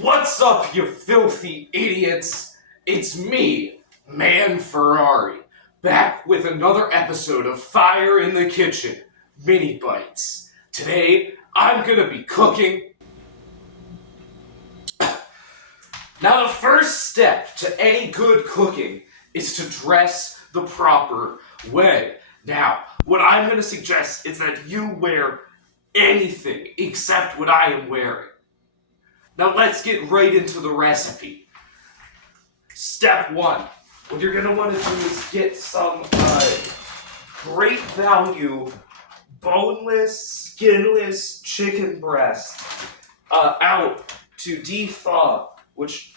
What's up, you filthy idiots? It's me, Man Ferrari, back with another episode of Fire in the Kitchen, Mini Bites. Today, I'm gonna be cooking. Now, the first step to any good cooking is to dress the proper way. Now, what I'm gonna suggest is that you wear anything except what I am wearing. Now let's get right into the recipe. Step one, what you're gonna want to do is get some great value boneless, skinless chicken breast out to de-thaw, which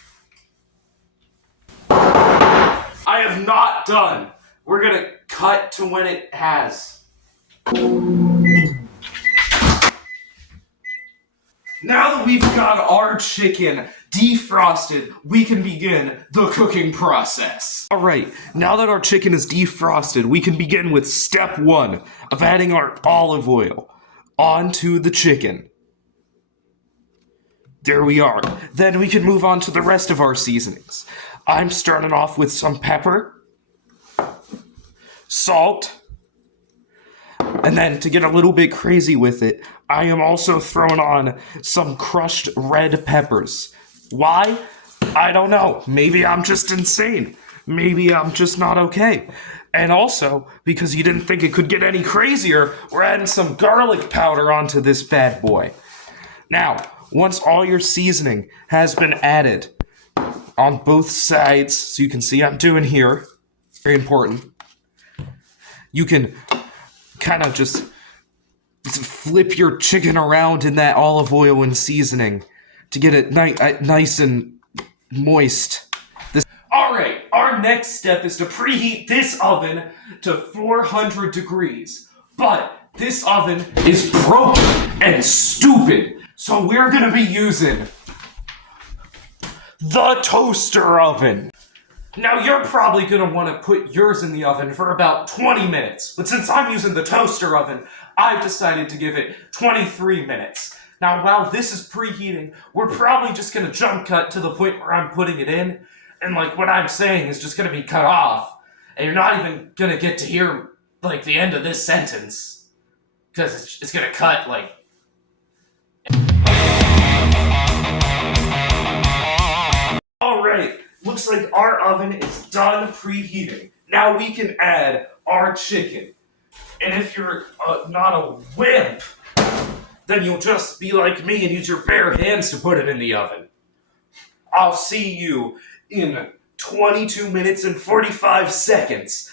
I have not done. We're gonna cut to when it has. Now that we've got our chicken defrosted, we can begin the cooking process. Alright, now that our chicken is defrosted, we can begin with step one of adding our olive oil onto the chicken. There we are. Then we can move on to the rest of our seasonings. I'm starting off with some pepper, salt, and then to get a little bit crazy with it, I am also throwing on some crushed red peppers. Why? I don't know. Maybe I'm just insane. Maybe I'm just not okay. And also, because you didn't think it could get any crazier, we're adding some garlic powder onto this bad boy. Now, once all your seasoning has been added on both sides, so you can see I'm doing here, very important, you can kind of just flip your chicken around in that olive oil and seasoning to get it nice and moist. Alright, our next step is to preheat this oven to 400 degrees. But this oven is broken and stupid, so we're gonna be using the toaster oven. Now, you're probably going to want to put yours in the oven for about 20 minutes, but since I'm using the toaster oven, I've decided to give it 23 minutes. Now, while this is preheating, we're probably just going to jump cut to the point where I'm putting it in, and what I'm saying is just going to be cut off, and you're not even going to get to hear, the end of this sentence, because it's going to cut, Alright. Looks like our oven is done preheating. Now we can add our chicken. And if you're not a wimp, then you'll just be like me and use your bare hands to put it in the oven. I'll see you in 22 minutes and 45 seconds.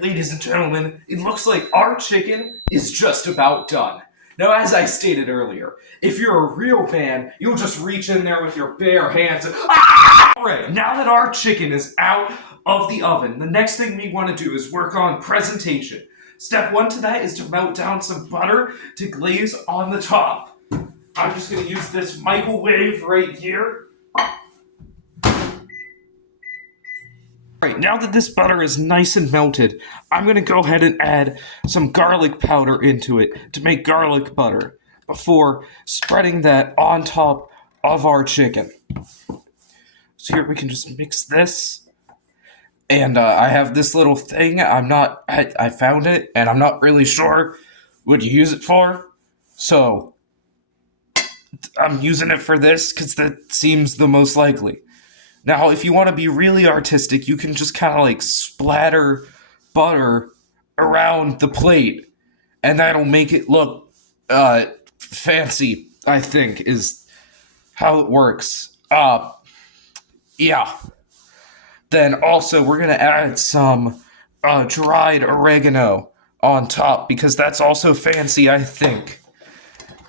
Ladies and gentlemen, it looks like our chicken is just about done. Now, as I stated earlier, if you're a real fan, you'll just reach in there with your bare hands and Alright, now that our chicken is out of the oven, the next thing we want to do is work on presentation. Step one to that is to melt down some butter to glaze on the top. I'm just going to use this microwave right here. Alright, now that this butter is nice and melted, I'm going to go ahead and add some garlic powder into it to make garlic butter before spreading that on top of our chicken. So here we can just mix this. And I have this little thing, I found it, and I'm not really sure what you use it for. So, I'm using it for this because that seems the most likely. Now, if you want to be really artistic, you can just kind of splatter butter around the plate, and that'll make it look fancy, I think, is how it works. Yeah. Then also, we're going to add some dried oregano on top, because that's also fancy, I think.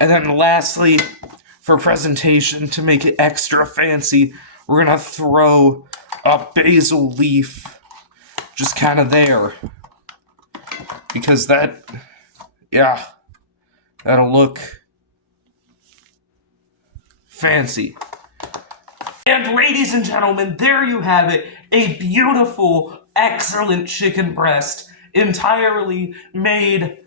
And then lastly, for presentation, to make it extra fancy, we're going to throw a basil leaf just kind of there. Because that'll look fancy. And ladies and gentlemen, there you have it. A beautiful, excellent chicken breast, entirely made